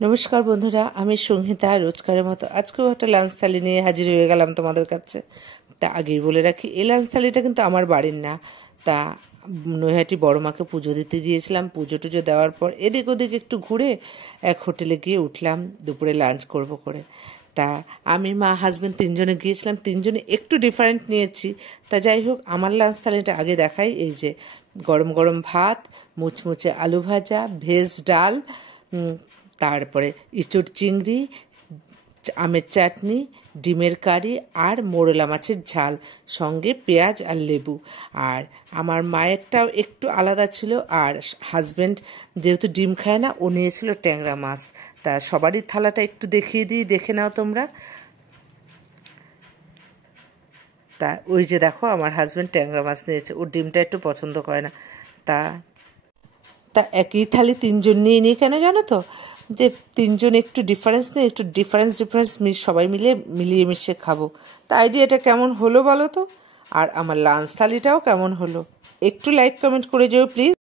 নমস্কার বন্ধুরা, আমি সংহিতা। রোজকারের মতো আজকেও একটা লাঞ্চ থালি নিয়ে হাজির হয়ে গেলাম তোমাদের কাছে। তা আগেই বলে রাখি, এই লাঞ্চ থালিটা কিন্তু আমার বাড়ির না। তা নৈহাটি বড় মাকে পুজো দিতে গিয়েছিলাম। পুজো টুজো দেওয়ার পর এদিক ওদিক একটু ঘুরে এক হোটেলে গিয়ে উঠলাম দুপুরে লাঞ্চ করব করে। তা আমি, মা, হাজব্যান্ড তিনজনে গিয়েছিলাম। তিনজনে একটু ডিফারেন্ট নিয়েছি। তা যাই হোক, আমার লাঞ্চ থালিটা আগে দেখাই। এই যে গরম গরম ভাত, মুচমুচে আলু ভাজা, ভেজ ডাল, তারপরে ইঁচড় চিংড়ি, আমের চাটনি, ডিমের কারি আর মোরলা মাছের ঝাল, সঙ্গে পেঁয়াজ আর লেবু। আর আমার মায়েরটাও একটু আলাদা ছিল। আর হাজব্যান্ড যেহেতু ডিম খায় না, ও নিয়েছিল ট্যাংরা মাছ। তা সবারই থালাটা একটু দেখিয়ে দিই, দেখে নাও তোমরা। তা ওই যে দেখো, আমার হাজব্যান্ড ট্যাংরা মাছ নিয়েছে, ও ডিমটা একটু পছন্দ করে না। তা তা একই থালি তিনজন নিয়ে নিই কেন জানো তো? যে তিনজন একটু ডিফারেন্স নেই, একটু ডিফারেন্স সবাই মিলে মিলিয়ে মিশিয়ে খাবো। তা আইডিয়াটা কেমন হলো বলো তো? আর আমার লাঞ্চ থালিটাও কেমন হলো একটু লাইক কমেন্ট করে যেও প্লিজ।